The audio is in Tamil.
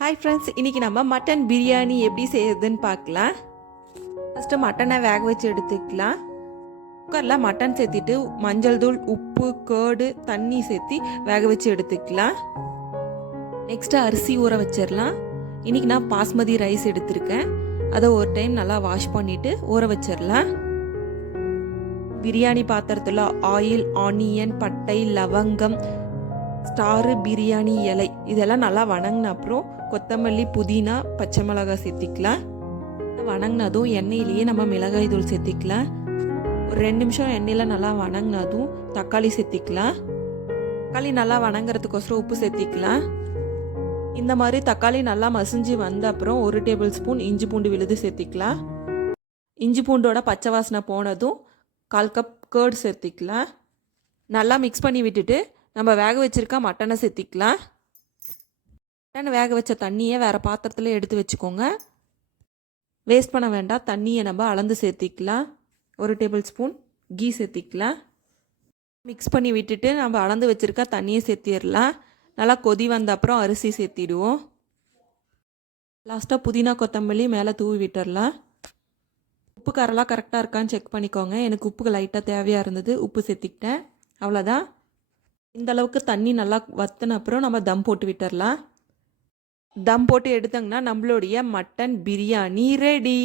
ஹாய் ஃப்ரெண்ட்ஸ், இன்றைக்கி நம்ம மட்டன் பிரியாணி எப்படி செய்யறதுன்னு பார்க்கலாம். ஃபஸ்ட்டு மட்டனை வேக வச்சு எடுத்துக்கலாம். குக்கரில் மட்டன் சேர்த்திட்டு மஞ்சள் தூள், உப்பு, கேர்டு, தண்ணி சேர்த்து வேக வச்சு எடுத்துக்கலாம். நெக்ஸ்ட்டு அரிசி ஊற வச்சிடலாம். இன்றைக்கி நான் பாஸ்மதி ரைஸ் எடுத்திருக்கேன். அதை ஒரு டைம் நல்லா வாஷ் பண்ணிவிட்டு ஊற வச்சிடலாம். பிரியாணி பாத்திரத்தில் ஆயில், ஆனியன், பட்டை, லவங்கம், ஸ்டாரு, பிரியாணி இலை இதெல்லாம் நல்லா வணங்கின அப்புறம் கொத்தமல்லி, புதினா, பச்சை மிளகாய் சேர்த்திக்கலாம். வணங்கினதும் எண்ணெயிலேயே நம்ம மிளகாய் தூள் சேர்த்திக்கலாம். ஒரு 2 நிமிஷம் எண்ணெயில் நல்லா வணங்கினதும் தக்காளி சேர்த்திக்கலாம். தக்காளி நல்லா வணங்குறதுக்கோசரம் உப்பு சேர்த்திக்கலாம். இந்த மாதிரி தக்காளி நல்லா மசிஞ்சு வந்த அப்புறம் 1 டேபிள் ஸ்பூன் இஞ்சி பூண்டு விழுது சேர்த்திக்கலாம். இஞ்சி பூண்டோட பச்சை வாசனை போனதும் 1/4 கப் கேர்டு சேர்த்திக்கலாம். நல்லா மிக்ஸ் பண்ணி விட்டுட்டு நம்ம வேக வச்சுருக்க மட்டனை சேர்த்திக்கலாம். மட்டன் வேக வச்ச தண்ணியை வேறு பாத்திரத்தில் எடுத்து வச்சுக்கோங்க. வேஸ்ட் பண்ண வேண்டாம். தண்ணியை நம்ம அளந்து சேர்த்திக்கலாம். 1 டேபிள் ஸ்பூன் கீ சேர்த்திக்கலாம். மிக்ஸ் பண்ணி விட்டுட்டு நம்ம அளந்து வச்சுருக்க தண்ணியை சேர்த்திடலாம். நல்லா கொதி வந்த அப்புறம் அரிசி சேர்த்திடுவோம். லாஸ்ட்டாக புதினா, கொத்தமல்லி மேலே தூவி விட்டுடலாம். உப்பு காரெல்லாம் கரெக்டாக இருக்கான்னு செக் பண்ணிக்கோங்க. எனக்கு உப்பு லைட்டாக தேவையாக இருந்தது, உப்பு சேர்த்திக்கிட்டேன். அவ்வளோதான். இந்த அளவுக்கு தண்ணி நல்லா வற்றின அப்புறம் நம்ம தம் போட்டு விட்டுடலாம். தம் போட்டு எடுத்தோங்கன்னா நம்மளுடைய மட்டன் பிரியாணி ரெடி.